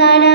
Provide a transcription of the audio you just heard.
তারা